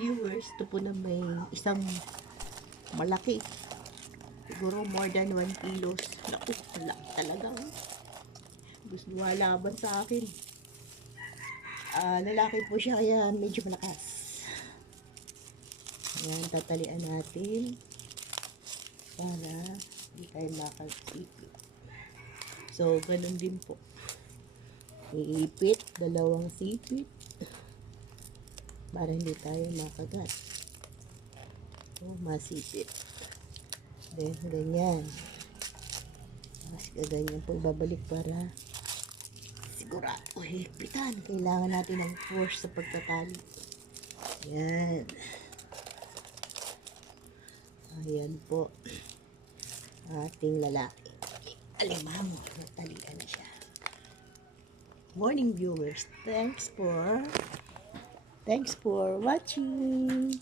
Viewers, ito po na may isang malaki. Siguro more than 1 kilos. Naku, malaki talaga. Gusto lumalaban sa akin. Lalaki po siya kaya medyo malakas. Ayan, tatalian natin para hindi tayo makasipit. So, ganun din po. Iipit, dalawang sipit para hindi tayo makagat o masipit. Then, ganyan. Mas ganyan po babalik para sigurado higpitan. Kailangan natin ng force sa pagtatali. Yan. Ayan po. Ating lalaki. Alimamo. Natalian na siya. Morning viewers. Thanks for watching.